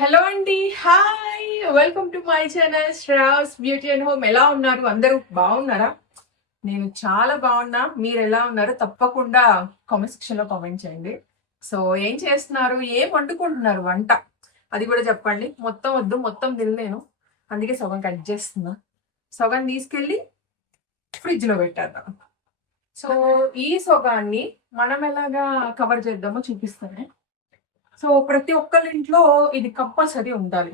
Hello అండి hi welcome to my channel Shravs beauty and home ఎలా ఉన్నారు? అందరూ బాగున్నారా? నేను చాలా బాగున్నా. మీరు ఎలా ఉన్నారో? తప్పకుండా కామెంట్ సెక్షన్లో కామెంట్ చేయండి. సో ఏం చేస్తున్నారు? ఏం వండుకుంటున్నారు? వంట. అది కూడా చెప్పండి. మొత్తం వద్దు. మొత్తం తినలేను. అందుకే సగం కట్ చేస్తున్నా. సగం తీసుకెళ్ళి ఫ్రిడ్జ్లో పెట్టాను పెట్టేద్దాం. సో ఈ సొగాన్ని మనం ఎలాగా కవర్ చేద్దామో చూపిస్తాను సో ప్రతి ఒక్కరి ఇంట్లో ఇది కంపల్సరీ ఉండాలి.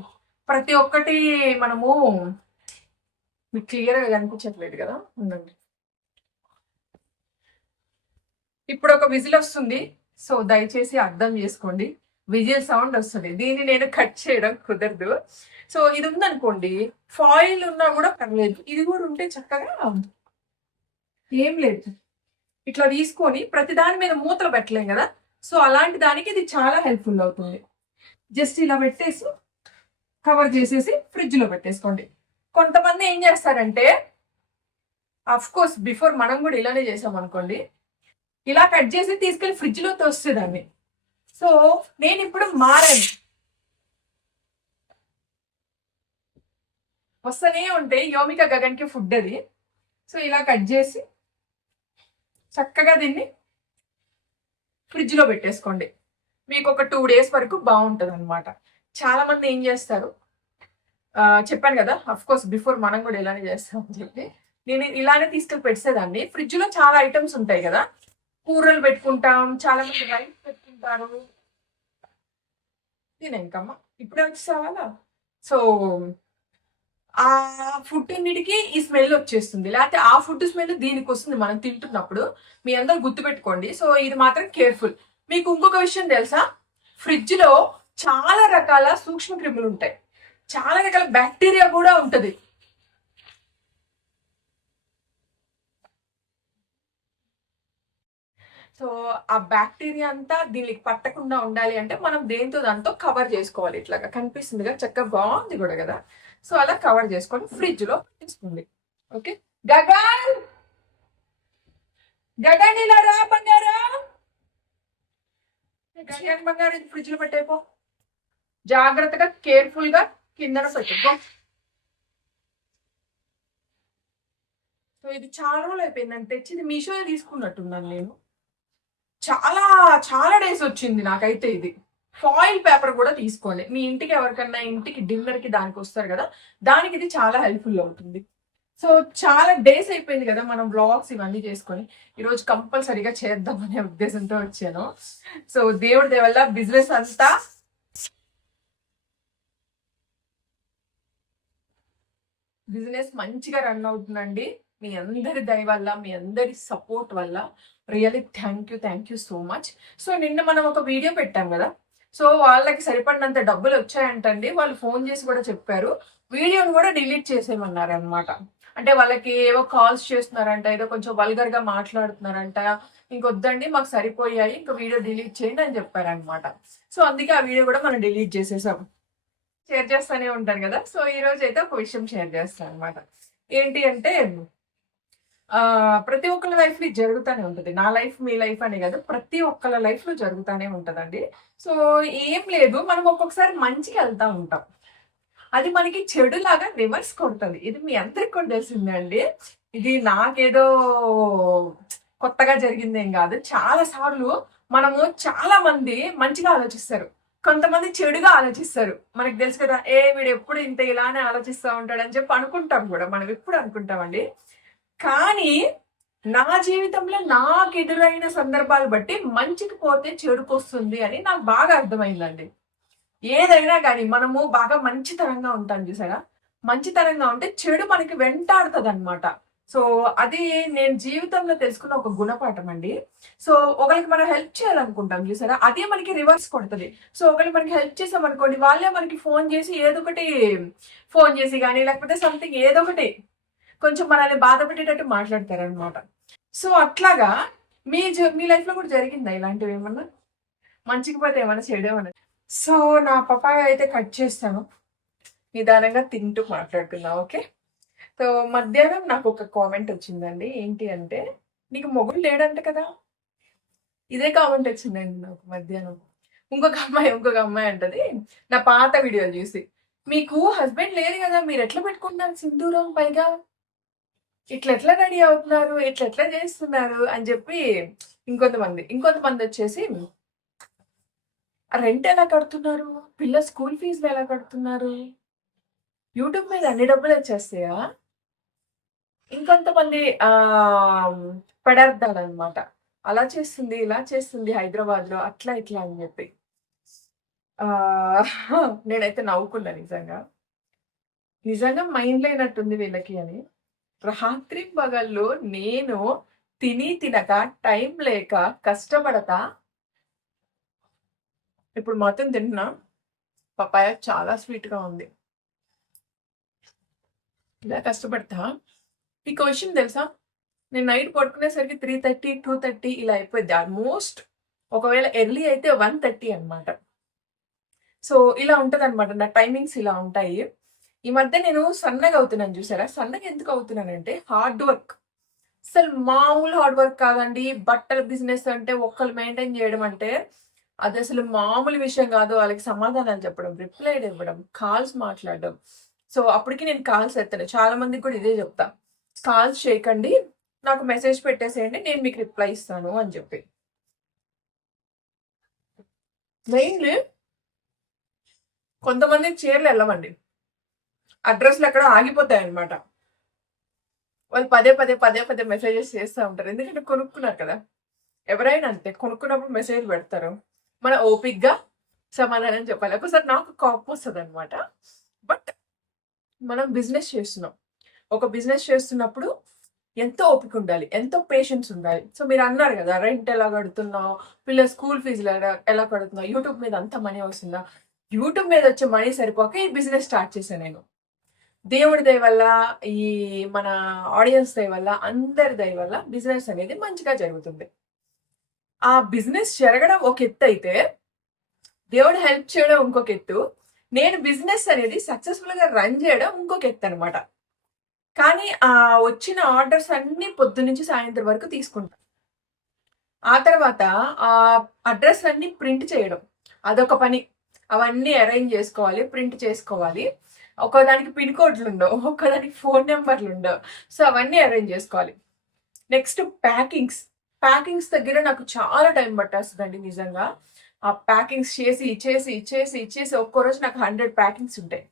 ప్రతి ఒక్కటి మనము మీకు క్లియర్గా కనిపించట్లేదు కదా? ఉండండి. ఇప్పుడు ఒక విజిల్ వస్తుంది. సో దయచేసి అర్థం చేసుకోండి. విజిల్ సౌండ్ వస్తుంది. దీన్ని నేను కట్ చేయడం కుదరదు. సో ఇది ఉందనుకోండి. ఫాయిల్ ఉన్నా కూడా పర్లేదు. ఇది కూడా ఉంటే చక్కగా ఏం లేదు. ఇట్లా తీసుకొని ప్రతి దాని మీద మూతలు పెట్టలేం కదా? సో అలాంటి దానికి ఇది చాలా హెల్ప్ఫుల్ అవుతుంది. జస్ట్ ఇలా పెట్టేసి కవర్ చేసేసి ఫ్రిడ్జ్లో పెట్టేసుకోండి. కొంతమంది ఏం చేస్తారంటే అఫ్ కోర్స్ బిఫోర్ మనం కూడా ఇలానే చేసాం అనుకోండి ఇలా కట్ చేసి తీసుకెళ్ళి ఫ్రిడ్జ్లో లో సో నేను ఇప్పుడు మారాను. వస్తూనే ఉంటాయి యోమిక గగన్కి ఫుడ్ అది. సో ఇలా కట్ చేసి చక్కగా దీన్ని ఫ్రిడ్జ్లో పెట్టేసుకోండి. మీకు ఒక టూ డేస్ వరకు బాగుంటుంది అనమాట చాలా మంది ఏం చేస్తారు? చెప్పాను కదా అఫ్ కోర్స్ బిఫోర్ మనం కూడా ఇలానే చేస్తాం అని చెప్పి. నేను ఇలానే తీసుకెళ్ళి పెట్టేదాన్ని ఫ్రిడ్జ్లో చాలా ఐటమ్స్ ఉంటాయి కదా కూరలు పెట్టుకుంటాం చాలా మంది రైస్ పెట్టుకుంటారు. తినే ఇంకమ్మా ఇప్పుడే వచ్చేసావాలా సో ఆ ఫుడ్ అన్నిటికీ ఈ స్మెల్ వచ్చేస్తుంది. లేకపోతే ఆ ఫుడ్ స్మెల్ దీనికి వస్తుంది. మనం తింటున్నప్పుడు మీ అందరు గుర్తుపెట్టుకోండి. సో ఇది మాత్రం కేర్ఫుల్. మీకు ఇంకొక విషయం తెలుసా? ఫ్రిడ్జ్లో చాలా రకాల సూక్ష్మ క్రిములు ఉంటాయి. చాలా రకాల బ్యాక్టీరియా కూడా ఉంటుంది. సో ఆ బ్యాక్టీరియా అంతా దీనికి పట్టకుండా ఉండాలి అంటే మనం దేంతో దాంతో కవర్ చేసుకోవాలి. ఇట్లాగా కనిపిస్తుంది కదా చక్కగా బాగుంది కూడా కదా. సో అలా కవర్ చేసుకొని ఫ్రిడ్జ్లో పెట్టేసుకోండి ఓకే? గగన్! గగన్ ఇలా రా బంగారా! గగన్ బంగారు ఫ్రిడ్జ్లో పెట్టేపో జాగ్రత్తగా కేర్ఫుల్గా కిందన పెట్టుకో సో ఇది చాలా రోజులు అయిపోయింది. తెచ్చింది మీషో తీసుకున్నట్టున్నాను నేను. చాలా చాలా డేస్ వచ్చింది నాకైతే ఇది. ఫాయిల్ పేపర్ కూడా తీసుకోండి. మీ ఇంటికి ఎవరికన్నా ఇంటికి డిన్నర్కి దానికి వస్తారు కదా దానికి ఇది చాలా హెల్ప్ఫుల్ అవుతుంది. సో చాలా డేస్ అయిపోయింది కదా మనం బ్లాగ్స్ ఇవన్నీ చేసుకొని. ఈరోజు కంపల్సరీగా చేద్దాం అనే ఉద్దేశంతో వచ్చాను. సో దేవుడి దేవల్ల బిజినెస్ అంతా బిజినెస్ మంచిగా రన్ అవుతుందండి. మీ అందరి దయ వల్ల మీ అందరి సపోర్ట్ వల్ల. Really thank you thank you so much so నిన్న మనం ఒక వీడియో పెట్టాం కదా సో వాళ్ళకి సరిపడినంత డబ్బులు వచ్చాయంటండి. వాళ్ళు ఫోన్ చేసి కూడా చెప్పారు. వీడియోని కూడా డిలీట్ చేసేయమన్నారు అనమాట అంటే వాళ్ళకి ఏవో కాల్స్ చేస్తున్నారంట ఏదో కొంచెం వల్గర్గా మాట్లాడుతున్నారంట. ఇంకొద్దండి మాకు సరిపోయాయి ఇంకా వీడియో డిలీట్ చేయండి అని చెప్పారనమాట సో అందుకే ఆ వీడియో కూడా మనం డిలీట్ చేసేసాం. షేర్ చేస్తూనే ఉంటాను కదా. సో ఈ రోజు అయితే ఒక విషయం షేర్ చేస్తాను అనమాట ఏంటి అంటే ప్రతి ఒక్కరి లైఫ్లో జరుగుతూనే ఉంటుంది. నా లైఫ్ మీ లైఫ్ అని కాదు ప్రతి ఒక్కరి లైఫ్లో జరుగుతూనే ఉంటదండి. సో ఏం లేదు మనం ఒక్కొక్కసారి మంచిగా వెళ్తా ఉంటాం. అది మనకి చెడు లాగా రివర్స్ కొడుతుంది. ఇది మీ అందరికి కూడా తెలిసిందండి ఇది నాకేదో కొత్తగా జరిగిందేం కాదు. చాలా సార్లు మనము చాలా మంది మంచిగా ఆలోచిస్తారు. కొంతమంది చెడుగా ఆలోచిస్తారు. మనకు తెలుసు కదా ఏ వీడు ఎప్పుడు ఇంత ఇలానే ఆలోచిస్తూ ఉంటాడు అని చెప్పి అనుకుంటాం కూడా. మనం ఎప్పుడు అనుకుంటామండి? కానీ నా జీవితంలో నాకు ఎదురైన సందర్భాలు బట్టి మంచికి పోతే చెడుకొస్తుంది అని నాకు బాగా అర్థమైందండి. ఏదైనా కానీ మనము బాగా మంచితనంగా ఉంటాం చూసారా? మంచితనంగా ఉంటే చెడు మనకి వెంటాడుతుంది అనమాట సో అది నేను జీవితంలో తెలుసుకున్న ఒక గుణపాఠం అండి. సో ఒకరికి మనం హెల్ప్ చేయాలనుకుంటాం చూసారా? అదే మనకి రివర్స్ కొడుతుంది. సో ఒకరికి మనకి హెల్ప్ చేసాం అనుకోండి వాళ్ళే మనకి ఫోన్ చేసి ఏదో ఒకటి ఫోన్ చేసి కానీ లేకపోతే సంథింగ్ ఏదో ఒకటి కొంచెం మనల్ని బాధ పెట్టేటట్టు మాట్లాడతారనమాట సో అట్లాగా మీ జ- మీ లైఫ్లో కూడా జరిగిందా ఇలాంటివి ఏమన్నా? మంచికి పోతే ఏమన్నా చెడు సో నా పపాయ అయితే కట్ చేస్తాను. నిదానంగా తింటూ మాట్లాడుకుందాం ఓకే? సో మధ్యాహ్నం నాకు ఒక కామెంట్ వచ్చిందండి. ఏంటి అంటే నీకు మొగుడు లేడంట కదా? ఇదే కామెంట్ వచ్చిందండి నాకు మధ్యాహ్నం. ఇంకొక అమ్మాయి ఇంకొక అమ్మాయి అంటది నా పాత వీడియోలు చూసి. మీకు హస్బెండ్ లేదు కదా మీరు ఎట్లా పెట్టుకుంటున్నారు సింధూరం పైగా? ఇట్లా ఎట్లా రెడీ అవుతున్నారు ఇట్లా ఎట్లా చేస్తున్నారు అని చెప్పి ఇంకొంతమంది ఇంకొంతమంది వచ్చేసి రెంట్ ఎలా కడుతున్నారు? పిల్ల స్కూల్ ఫీజులు ఎలా కడుతున్నారు? యూట్యూబ్ మీద అన్ని డబ్బులు వచ్చేస్తాయా? ఇంకొంతమంది ఆ అనమాట అలా చేస్తుంది ఇలా చేస్తుంది హైదరాబాద్లో అట్లా ఇట్లా అని చెప్పి. నేనైతే నవ్వుకున్నా నిజంగా. నిజంగా మైండ్ లేనట్టుంది వీళ్ళకి అని. రాత్రి పగళ్ళు నేను తిని తినక టైం లేక కష్టపడతా. ఇప్పుడు మాత్రం తింటున్నా. పపాయ చాలా స్వీట్గా ఉంది. ఇలా కష్టపడతా. ఈ క్వశ్చన్ తెలుసా? నేను నైట్ పడుకునేసరికి త్రీ థర్టీ టూ థర్టీ ఇలా అయిపోద్ది ఆల్మోస్ట్ ఒకవేళ ఎర్లీ అయితే వన్ థర్టీ అనమాట సో ఇలా ఉంటుంది అనమాట నా టైమింగ్స్ ఇలా ఉంటాయి. ఈ మధ్య నేను సన్నగా అవుతున్నాను చూసారా? సన్నగా ఎందుకు అవుతున్నానంటే హార్డ్ వర్క్ అసలు మామూలు హార్డ్ వర్క్ కాదండి. బట్టల బిజినెస్ అంటే ఒక్కరు మెయింటైన్ చేయడం అంటే అది అసలు మామూలు విషయం కాదు. వాళ్ళకి సమాధానాలు చెప్పడం రిప్లై ఇవ్వడం కాల్స్ మాట్లాడడం. సో అప్పటికి నేను కాల్స్ ఎత్తాను. చాలా మందికి కూడా ఇదే చెప్తా. కాల్స్ చేయకండి. నాకు మెసేజ్ పెట్టేసేయండి. నేను మీకు రిప్లై ఇస్తాను అని చెప్పి. మెయిన్లీ కొంతమంది చీరలు వెళ్ళమండి అడ్రస్లు అక్కడ ఆగిపోతాయి అనమాట వాళ్ళు పదే పదే పదే పదే మెసేజెస్ చేస్తూ ఉంటారు. ఎందుకంటే కొనుక్కున్నారు కదా. ఎవరైనా అంతే కొనుక్కున్నప్పుడు మెసేజ్ పెడతారు. మన ఓపిక్గా సమాధానం చెప్పాలి. ఒకసారి నాకు కాపు వస్తుంది అనమాట బట్ మనం బిజినెస్ చేస్తున్నాం. ఒక బిజినెస్ చేస్తున్నప్పుడు ఎంతో ఓపిక ఉండాలి. ఎంతో పేషెన్స్ ఉండాలి. సో మీరు అన్నారు కదా రెంట్ ఎలా కడుతున్నావు? పిల్లల స్కూల్ ఫీజులు ఎలా ఎలా కడుతున్నావు? యూట్యూబ్ మీద అంత మనీ వస్తుందా? యూట్యూబ్ మీద వచ్చే మనీ సరిపోక ఈ బిజినెస్ స్టార్ట్ చేశాను నేను. దేవుడి దయ వల్ల ఈ మన ఆడియన్స్ దయ వల్ల అందరి దయ వల్ల బిజినెస్ అనేది మంచిగా జరుగుతుంది. ఆ బిజినెస్ జరగడం ఒక ఎత్తు అయితే దేవుడు హెల్ప్ చేయడం ఇంకొక ఎత్తు నేను బిజినెస్ అనేది సక్సెస్ఫుల్గా రన్ చేయడం ఇంకొక ఎత్తు అనమాట కానీ ఆ వచ్చిన ఆర్డర్స్ అన్ని పొద్దునుంచి సాయంత్రం వరకు తీసుకుంటాను ఆ తర్వాత ఆ అడ్రస్ అన్ని ప్రింట్ చేయడం. అదొక పని. అవన్నీ అరేంజ్ చేసుకోవాలి ప్రింట్ చేసుకోవాలి. ఒక్కోదానికి పిన్ కోడ్లు ఉండవు ఒక్కోదానికి ఫోన్ నెంబర్లు ఉండవు. సో అవన్నీ అరేంజ్ చేసుకోవాలి. Next packings. ప్యాకింగ్స్ దగ్గర నాకు చాలా టైం పట్టేస్తుందండి నిజంగా. ఆ ప్యాకింగ్స్ చేసి ఇచ్చేసి ఇచ్చేసి ఇచ్చేసి ఒక్కో రోజు నాకు హండ్రెడ్ ప్యాకింగ్స్ ఉంటాయి.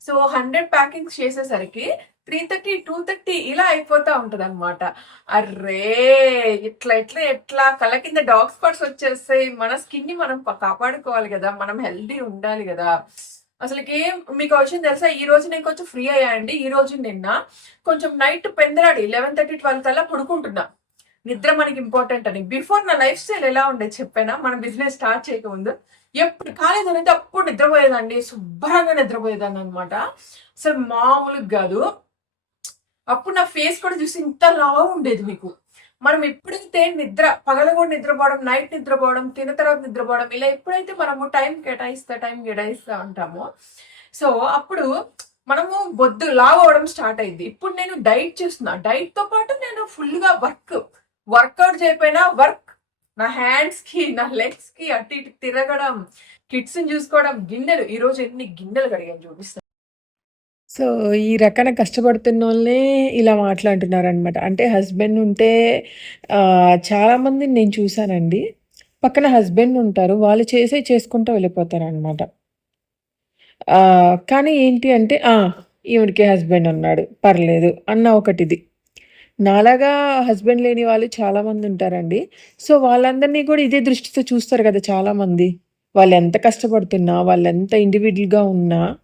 సో హండ్రెడ్ ప్యాకింగ్స్ చేసేసరికి త్రీ థర్టీ టూ థర్టీ ఇలా అయిపోతూ ఉంటుంది అనమాట అర్రే ఇట్లా ఇట్లా ఎట్లా కళ్ళ కింద డాగ్ స్పాట్స్ వచ్చేస్తాయి. మన స్కిన్ని మనం కాపాడుకోవాలి కదా. మనం హెల్దీ ఉండాలి కదా. అసలుకి మీకు వచ్చింది తెలుసా? ఈ రోజు నేను కొంచెం ఫ్రీ అయ్యాయండి ఈ రోజు నిన్న కొంచెం నైట్ పెందరాడి లెవెన్ థర్టీ ట్వెల్వ్ కల్లా పడుకుంటున్నా. నిద్ర మనకి ఇంపార్టెంట్ అని. బిఫోర్ నా లైఫ్ స్టైల్ ఎలా ఉండేది చెప్పానా? మన బిజినెస్ స్టార్ట్ చేయకముందు. ఎప్పుడు కాలేదు అనేది అప్పుడు నిద్రపోయేదండి శుభ్రంగా నిద్రపోయేదాన్ని అనమాట అసలు మామూలుగా కాదు. అప్పుడు నా ఫేస్ కూడా చూసి ఇంత లావు ఉండేది మీకు. మనం ఎప్పుడైతే నిద్ర పగల కూడా నిద్రపోవడం నైట్ నిద్రపోవడం తిన తర్వాత నిద్రపోవడం ఇలా ఎప్పుడైతే మనము టైం కేటాయిస్తా టైం కేటాయిస్తా ఉంటామో సో అప్పుడు మనము బొద్దు లావ్ అవడం స్టార్ట్ అయింది. ఇప్పుడు నేను డైట్ చేస్తున్నా. డైట్తో పాటు నేను ఫుల్గా వర్క్ వర్కౌట్ చేయకపోయినా వర్క్. నా హ్యాండ్స్కి నా లెగ్స్కి అటు ఇటు తిరగడం కిడ్స్ చూసుకోవడం గిన్నెలు. ఈ రోజు ఎన్ని గిన్నెలు కడిగాను చూపిస్తాను సో, ఈ రకాన కష్టపడుతున్న వాళ్ళనే ఇలా మాట్లాడుతున్నారనమాట. అంటే హస్బెండ్ ఉంటే చాలామంది నేను చూశానండి పక్కన హస్బెండ్ ఉంటారు. వాళ్ళు చేసే చేసుకుంటూ వెళ్ళిపోతారనమాట. కానీ ఏంటి అంటే, ఈవిడికి హస్బెండ్ ఉన్నాడు. పర్లేదు అన్న ఒకటిది. నాలాగా హస్బెండ్ లేని వాళ్ళు చాలామంది ఉంటారండి. సో, వాళ్ళందరినీ కూడా ఇదే దృష్టితో చూస్తారు కదా చాలామంది. ఎంత కష్టపడుతున్నా, వాళ్ళు ఎంత ఇండివిజువల్గా ఉన్నా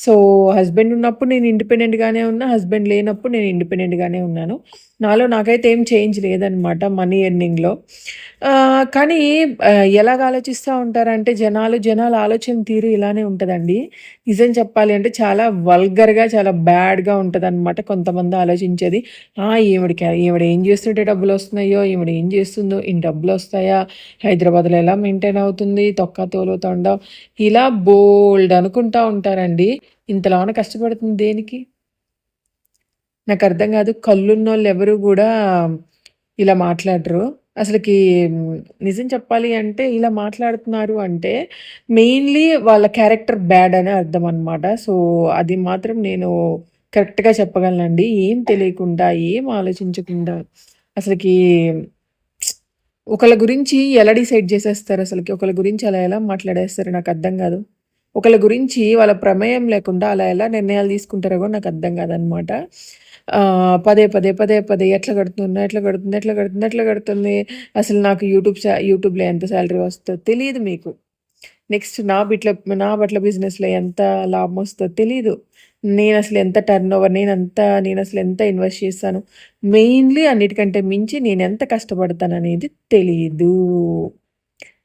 సో, హస్బెండ్ ఉన్నప్పుడు నేను ఇండిపెండెంట్‌గానే ఉన్నా. హస్బెండ్ లేనప్పుడు నేను ఇండిపెండెంట్‌గానే ఉన్నాను. నాలో నాకైతే ఏం చేంజ్ లేదనమాట మనీ ఎర్నింగ్‌లో. కానీ ఎలాగ ఆలోచిస్తూ ఉంటారంటే జనాలు, జనాల ఆలోచన తీరు ఇలానే ఉంటుందండి నిజం చెప్పాలి అంటే చాలా వల్గర్‌గా, చాలా బ్యాడ్‌గా ఉంటదనమాట కొంతమంది ఆలోచించేది. ఆ! ఈవిడికి ఈవిడ ఏం చేస్తుంటే డబ్బులు వస్తున్నాయో ఈవిడ ఏం చేస్తుందో, ఇన్ని డబ్బులొస్తాయా, హైదరాబాద్‌లో ఎలా మెయింటైన్ అవుతుంది, తొక్క తోలు ఇలా బోల్డ్ అనుకుంటా ఉంటారండి. ఇంతలోన కష్టపడుతుంది దేనికి? నాకు అర్థం కాదు. కళ్ళున్నోళ్ళు ఎవరు కూడా ఇలా మాట్లాడరు. అసలకి నిజం చెప్పాలి అంటే ఇలా మాట్లాడుతున్నారు అంటే మెయిన్‌లీ వాళ్ళ క్యారెక్టర్ బ్యాడ్ అని అర్థం అనమాట. సో, అది మాత్రం నేను కరెక్ట్‌గా చెప్పగలనండి. ఏం తెలియకుండా, ఏం ఆలోచించకుండా అసలకి ఒకళ్ళ గురించి ఎలా డిసైడ్ చేసేస్తారు అసలకి? ఒకళ్ళ గురించి అలా ఎలా మాట్లాడేస్తారు నాకు అర్థం కాదు. ఒకళ్ళ గురించి వాళ్ళ ప్రమేయం లేకుండా అలా ఎలా నిర్ణయాలు తీసుకుంటారో కూడా నాకు అర్థం కాదనమాట. పదే, పదే, పదే, పదే ఎట్లా కడుతున్నా, ఎట్లా కడుతుంది, ఎట్లా కడుతుంది, ఎట్లా కడుతుంది, అసలు నాకు యూట్యూబ్ యూట్యూబ్‌లో ఎంత శాలరీ వస్తుందో తెలియదు మీకు. నెక్స్ట్ నా బిట్ల నా బట్ల బిజినెస్‌లో ఎంత లాభం వస్తుందో తెలియదు నేను అసలు ఎంత టర్నోవర్ ఓవర్ నేను ఎంత ఇన్వెస్ట్ చేస్తాను మెయిన్‌లీ అన్నిటికంటే మించి నేను ఎంత కష్టపడతాననేది తెలియదు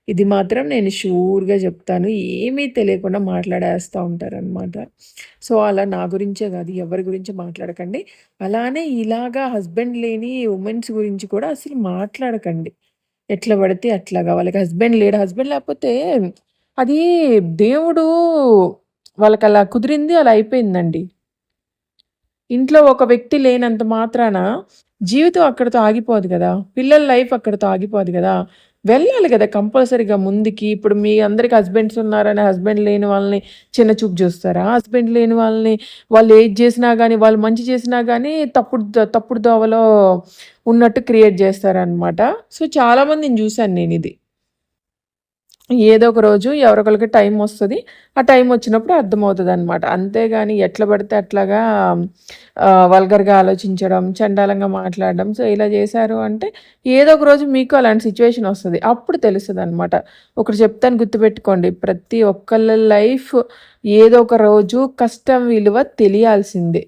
ఇది మాత్రం నేను షూర్‌గా చెప్తాను. ఏమీ తెలియకుండా మాట్లాడేస్తూ ఉంటారనమాట. సో, అలా నా గురించే కాదు ఎవరి గురించి మాట్లాడకండి. అలానే ఇలాగా హస్బెండ్ లేని ఉమెన్స్ గురించి కూడా అసలు మాట్లాడకండి. ఎట్లా పడితే అట్లాగా. వాళ్ళకి హస్బెండ్ లేడు. హస్బెండ్ లేకపోతే అది దేవుడు వాళ్ళకి అలా కుదిరింది అలా అయిపోయిందండి. ఇంట్లో ఒక వ్యక్తి లేనంత మాత్రాన జీవితం అక్కడితో ఆగిపోదు కదా పిల్లల లైఫ్ అక్కడితో ఆగిపోదు కదా వెళ్ళాలి కదా కంపల్సరీగా ముందుకి. ఇప్పుడు మీ అందరికి హస్బెండ్స్ ఉన్నారని హస్బెండ్ లేని వాళ్ళని చిన్న చూపు చూస్తారా? హస్బెండ్ లేని వాళ్ళని వాళ్ళు ఏజ్ చేసినా కానీ వాళ్ళు మంచి చేసినా కానీ తప్పుడు తప్పుడు దోవలో ఉన్నట్టు క్రియేట్ చేస్తారనమాట. సో, చాలామందిని చూసాను ఇది ఏదో ఒక రోజు ఎవరొకరికి టైం వస్తుంది ఆ టైం వచ్చినప్పుడు అర్థమవుతదనమాట. అంతేగాని ఎట్లా పడితే అట్లాగా వల్గర్‌గా ఆలోచించడం, చండాలంగా మాట్లాడడం. సో, ఇలా చేశారు అంటే ఏదో ఒక రోజు మీకు అలాంటి సిచ్యువేషన్ వస్తుంది అప్పుడు తెలుస్తుంది అనమాట ఒకటి చెప్తాను గుర్తుపెట్టుకోండి. ప్రతి ఒక్కళ్ళ లైఫ్ ఏదో ఒక రోజు కష్టం విలువ తెలియాల్సిందే.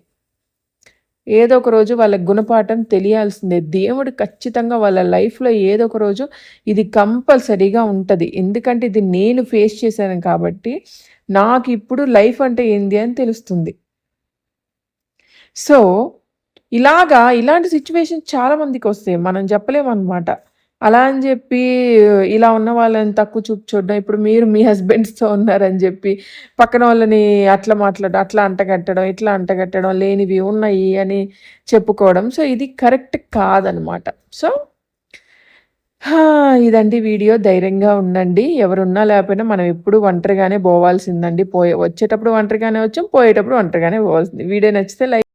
ఏదో ఒక రోజు వాళ్ళ గుణపాఠం తెలియాల్సిందే. దేవుడు ఖచ్చితంగా వాళ్ళ లైఫ్‌లో ఏదో ఒక రోజు ఇది కంపల్సరీగా ఉంటుంది ఎందుకంటే ఇది నేను ఫేస్ చేశాను కాబట్టి నాకు ఇప్పుడు లైఫ్ అంటే ఏంది అని తెలుస్తుంది. సో, ఇలాగా ఇలాంటి సిచ్యువేషన్ చాలామందికి వస్తాయి మనం చెప్పలేమనమాట. అలా అని చెప్పి ఇలా ఉన్న వాళ్ళని తక్కువ చూపు చూడడం. ఇప్పుడు మీరు మీ హస్బెండ్స్‌తో ఉన్నారని చెప్పి పక్కన వాళ్ళని అట్లా మాట్లాడడం, అట్లా అంటగట్టడం, ఇట్లా అంటగట్టడం, లేనివి ఉన్నాయి అని చెప్పుకోవడం. సో, ఇది కరెక్ట్ కాదనమాట. సో ఇదండి వీడియో. ధైర్యంగా ఉండండి. ఎవరున్నా లేకపోయినా మనం ఎప్పుడు ఒంటరిగానే పోవాల్సిందండి. పోయే వచ్చేటప్పుడు ఒంటరిగానే వచ్చాం. పోయేటప్పుడు ఒంటరిగానే పోవాల్సింది. వీడియో నచ్చితే లైక్